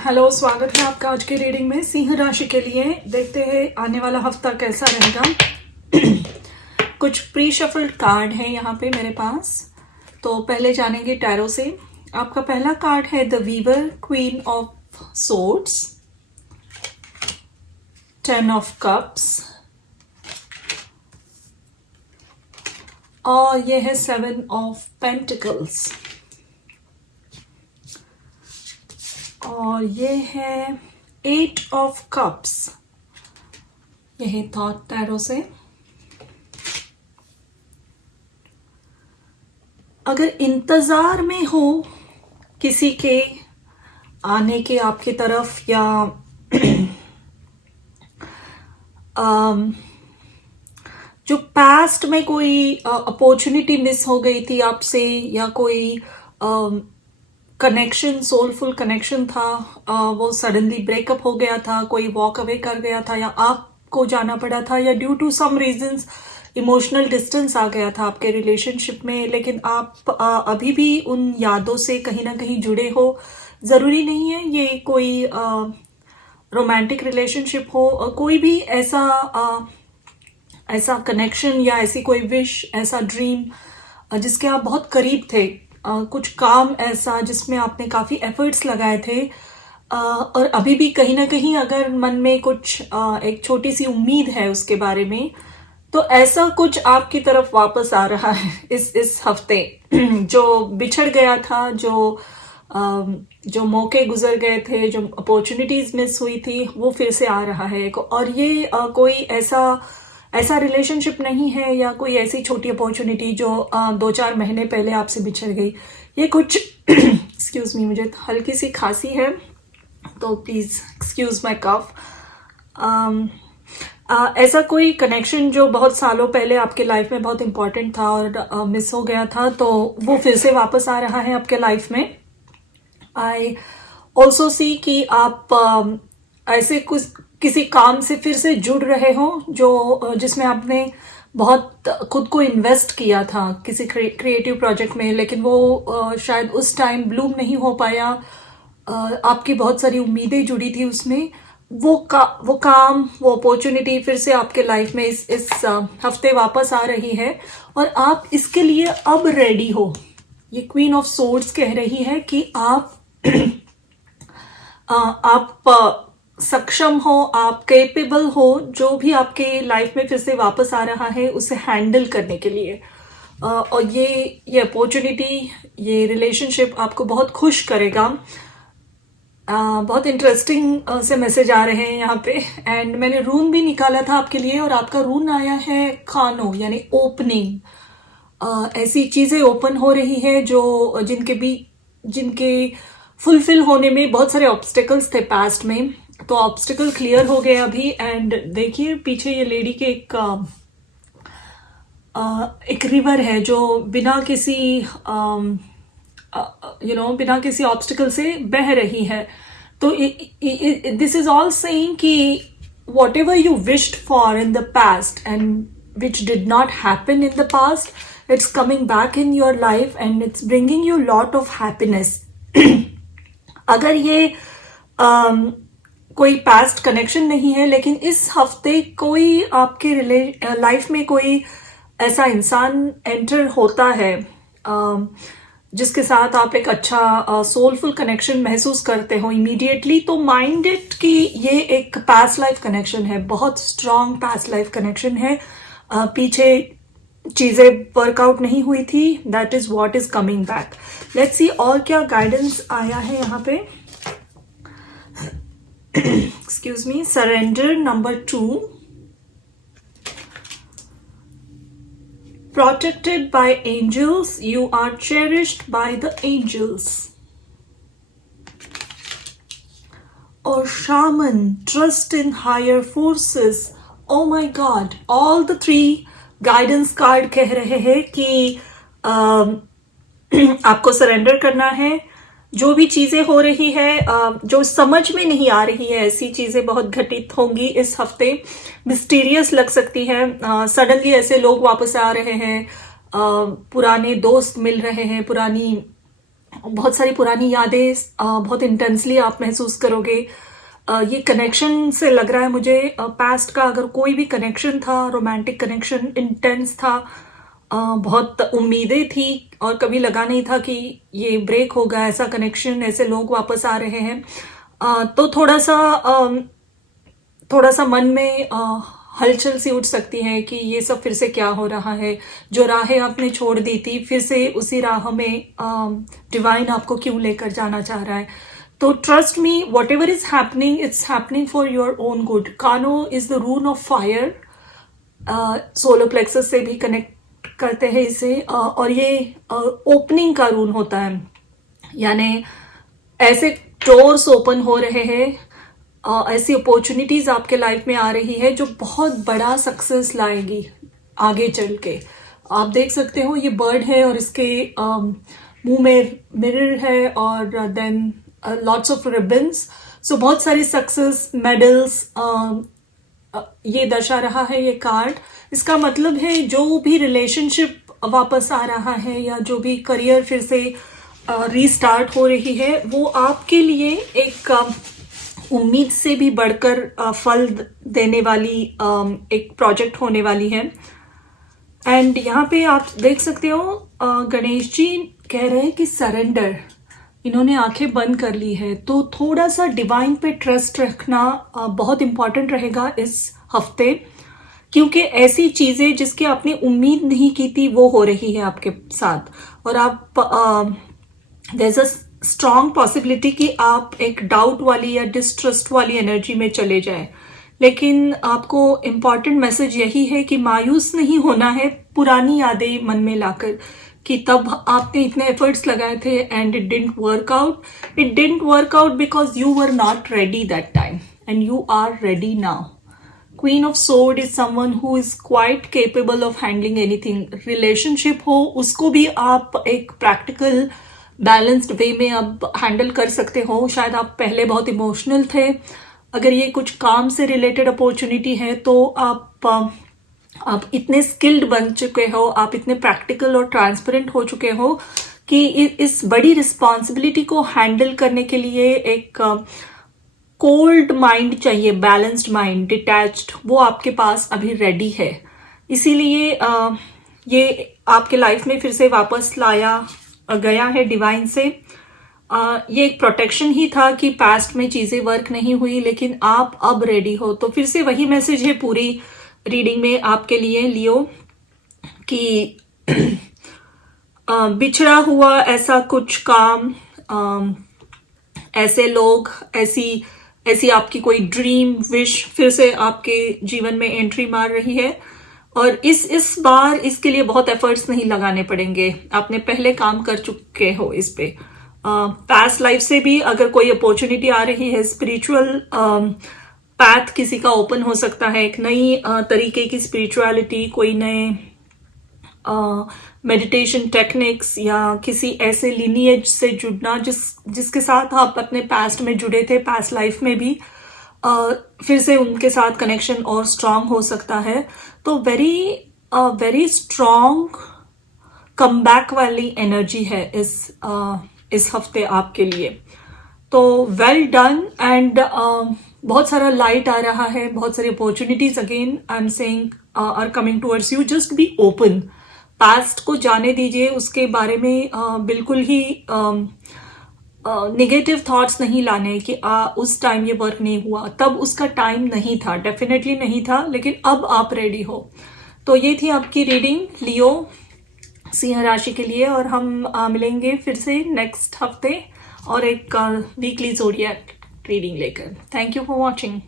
Hello, स्वागत है आपका आज की रीडिंग में। सिंह राशि के लिए देखते हैं आने वाला हफ्ता कैसा रहेगा। कुछ प्री शफल्ड कार्ड है यहाँ पे मेरे पास, तो पहले जानेंगे टैरो से। आपका पहला कार्ड है the weaver, queen of swords, 10 of cups, और ये है 7 ऑफ पेंटिकल्स, और ये है 8 ऑफ कप्स। यही थॉट टैरो से। अगर इंतजार में हो किसी के आने के आपकी तरफ, या जो पास्ट में कोई अपॉर्चुनिटी मिस हो गई थी आपसे, या कोई कनेक्शन, सोलफुल कनेक्शन था, वो सडनली ब्रेकअप हो गया था, कोई वॉक अवे कर गया था, या आपको जाना पड़ा था, या due to some reasons emotional distance आ गया था आपके रिलेशनशिप में, लेकिन आप अभी भी उन यादों से कहीं ना कहीं जुड़े हो। ज़रूरी नहीं है ये कोई रोमांटिक रिलेशनशिप हो, कोई भी ऐसा कनेक्शन या ऐसी कोई विश, ऐसा ड्रीम जिसके आप बहुत करीब थे, कुछ काम ऐसा जिसमें आपने काफ़ी एफर्ट्स लगाए थे, और अभी भी कहीं ना कहीं अगर मन में कुछ एक छोटी सी उम्मीद है उसके बारे में, तो ऐसा कुछ आपकी तरफ वापस आ रहा है इस हफ्ते। जो बिछड़ गया था, जो मौके गुजर गए थे, जो अपॉर्चुनिटीज मिस हुई थी, वो फिर से आ रहा है। और ये कोई ऐसा रिलेशनशिप नहीं है, या कोई ऐसी छोटी अपॉर्चुनिटी जो 2-4 महीने पहले आपसे बिछड़ गई। ये कुछ एक्सक्यूज मी, मुझे हल्की सी खांसी है, तो प्लीज़ एक्सक्यूज माय कफ। ऐसा कोई कनेक्शन जो बहुत सालों पहले आपके लाइफ में बहुत इंपॉर्टेंट था और मिस हो गया था, तो वो फिर से वापस आ रहा है आपके लाइफ में। आई ऑल्सो सी कि आप ऐसे कुछ किसी काम से फिर से जुड़ रहे हो जो जिसमें आपने बहुत खुद को इन्वेस्ट किया था किसी क्रिएटिव प्रोजेक्ट में, लेकिन वो शायद उस टाइम ब्लूम नहीं हो पाया। आपकी बहुत सारी उम्मीदें जुड़ी थी उसमें। वो काम, वो अपॉर्चुनिटी फिर से आपके लाइफ में इस हफ्ते वापस आ रही है, और आप इसके लिए अब रेडी हो। ये क्वीन ऑफ सोर्ड्स कह रही है कि आप आप सक्षम हो, आप कैपेबल हो, जो भी आपके लाइफ में फिर से वापस आ रहा है उसे हैंडल करने के लिए। और ये अपॉर्चुनिटी, ये रिलेशनशिप आपको बहुत खुश करेगा। बहुत इंटरेस्टिंग से मैसेज आ रहे हैं यहाँ पे। एंड मैंने रून भी निकाला था आपके लिए, और आपका रून आया है खानो, यानी ओपनिंग। ऐसी चीज़ें ओपन हो रही है जो जिनके फुलफिल होने में बहुत सारे ऑब्स्टिकल्स थे पास्ट में, तो ऑब्स्टिकल क्लियर हो गए अभी। एंड देखिए पीछे ये लेडी के एक रिवर है जो बिना किसी बिना किसी ऑब्स्टिकल से बह रही है। तो दिस इज ऑल सेइंग कि what ever you wished for in the past and which did not happen in the past, it's coming back in your life and it's bringing you lot of happiness. अगर ये कोई past connection नहीं है, लेकिन इस हफ्ते कोई आपके लाइफ में कोई ऐसा इंसान एंटर होता है जिसके साथ आप एक अच्छा सोलफुल कनेक्शन महसूस करते हो इमीडिएटली, तो माइंड इट कि ये एक पास्ट लाइफ कनेक्शन है, बहुत स्ट्रॉन्ग पास्ट लाइफ कनेक्शन है। पीछे चीज़ें वर्कआउट नहीं हुई थी, that is what is coming back. Let's see और क्या गाइडेंस आया है यहाँ पे। Excuse me. Surrender number 2, protected by angels, you are cherished by the angels. Or shaman, trust in higher forces. Oh my God, all the 3 guidance card कह रहे हैं कि आपको सरेंडर करना है। जो भी चीज़ें हो रही है, जो समझ में नहीं आ रही है, ऐसी चीज़ें बहुत घटित होंगी इस हफ्ते। मिस्टीरियस लग सकती है, सडनली ऐसे लोग वापस आ रहे हैं, पुराने दोस्त मिल रहे हैं, पुरानी बहुत सारी पुरानी यादें बहुत इंटेंसली आप महसूस करोगे। ये कनेक्शन से लग रहा है मुझे, पास्ट का अगर कोई भी कनेक्शन था, रोमांटिक कनेक्शन इंटेंस था, बहुत उम्मीदें थी और कभी लगा नहीं था कि ये ब्रेक होगा, ऐसा कनेक्शन, ऐसे लोग वापस आ रहे हैं। तो थोड़ा सा मन में हलचल सी उठ सकती है कि ये सब फिर से क्या हो रहा है, जो राहें आपने छोड़ दी थी फिर से उसी राह में डिवाइन आपको क्यों लेकर जाना चाह रहा है। तो trust me, whatever is happening, it's happening for your own good. Kano is the rune of fire, solar plexus से भी कनेक्ट करते हैं इसे, और ये ओपनिंग का रून होता है, यानी ऐसे डोर्स ओपन हो रहे हैं, ऐसी अपॉर्चुनिटीज आपके लाइफ में आ रही है जो बहुत बड़ा सक्सेस लाएगी आगे चल के। आप देख सकते हो ये बर्ड है और इसके मुंह में मिरर है और देन लॉट्स ऑफ रिबन्स। सो बहुत सारी सक्सेस, मेडल्स ये दर्शा रहा है ये कार्ड। इसका मतलब है जो भी रिलेशनशिप वापस आ रहा है या जो भी करियर फिर से रीस्टार्ट हो रही है, वो आपके लिए एक उम्मीद से भी बढ़कर फल देने वाली एक प्रोजेक्ट होने वाली है। एंड यहाँ पे आप देख सकते हो गणेश जी कह रहे हैं कि सरेंडर, इन्होंने आंखें बंद कर ली है। तो थोड़ा सा डिवाइन पे ट्रस्ट रखना बहुत इंपॉर्टेंट रहेगा इस हफ्ते, क्योंकि ऐसी चीजें जिसकी आपने उम्मीद नहीं की थी वो हो रही है आपके साथ, और आप there is a strong possibility कि आप एक डाउट वाली या डिस्ट्रस्ट वाली एनर्जी में चले जाएं। लेकिन आपको इम्पॉर्टेंट मैसेज यही है कि मायूस नहीं होना है पुरानी यादें मन में लाकर, कि तब आपने इतने एफर्ट्स लगाए थे and it didn't work out. It didn't work out because you were not ready that time and you are ready now. Queen of sword is someone who is quite capable of handling anything. Relationship हो उसको भी आप एक practical balanced way में अब handle कर सकते हो। शायद आप पहले बहुत इमोशनल थे, अगर ये कुछ काम से रिलेटेड अपॉर्चुनिटी है तो आप इतने स्किल्ड बन चुके हो, आप इतने प्रैक्टिकल और ट्रांसपेरेंट हो चुके हो कि इस बड़ी रिस्पॉन्सिबिलिटी को हैंडल करने के लिए एक कोल्ड माइंड चाहिए, बैलेंस्ड माइंड, डिटैच्ड, वो आपके पास अभी रेडी है। इसीलिए ये आपके लाइफ में फिर से वापस लाया गया है डिवाइन से। ये एक प्रोटेक्शन ही था कि पास्ट में चीजें वर्क नहीं हुई, लेकिन आप अब रेडी हो। तो फिर से वही मैसेज है पूरी रीडिंग में आपके लिए लियो, कि बिछड़ा हुआ ऐसा कुछ काम, ऐसे लोग, ऐसी आपकी कोई ड्रीम विश फिर से आपके जीवन में एंट्री मार रही है, और इस बार इसके लिए बहुत एफर्ट्स नहीं लगाने पड़ेंगे, आपने पहले काम कर चुके हो इस पे। पास्ट लाइफ से भी अगर कोई अपॉर्चुनिटी आ रही है, स्पिरिचुअल पाथ किसी का ओपन हो सकता है, एक नई तरीके की स्पिरिचुअलिटी, कोई नए मेडिटेशन टेक्निक्स या किसी ऐसे लिनिएज से जुड़ना जिसके साथ आप अपने पास्ट में जुड़े थे, पास्ट लाइफ में भी, फिर से उनके साथ कनेक्शन और स्ट्रांग हो सकता है। तो वेरी स्ट्रांग कमबैक वाली एनर्जी है इस हफ्ते आपके लिए। तो वेल डन, एंड बहुत सारा लाइट आ रहा है, बहुत सारी opportunities again I am saying are coming towards you. Just be open, past को जाने दीजिए, उसके बारे में बिल्कुल ही नेगेटिव थॉट्स नहीं लाने कि उस टाइम ये वर्क नहीं हुआ, तब उसका टाइम नहीं था, डेफिनेटली नहीं था, लेकिन अब आप रेडी हो। तो ये थी आपकी रीडिंग लियो सिंह राशि के लिए, और हम मिलेंगे फिर से नेक्स्ट हफ्ते और एक वीकली ज़ोडिएक रीडिंग लेकर। Thank you for watching.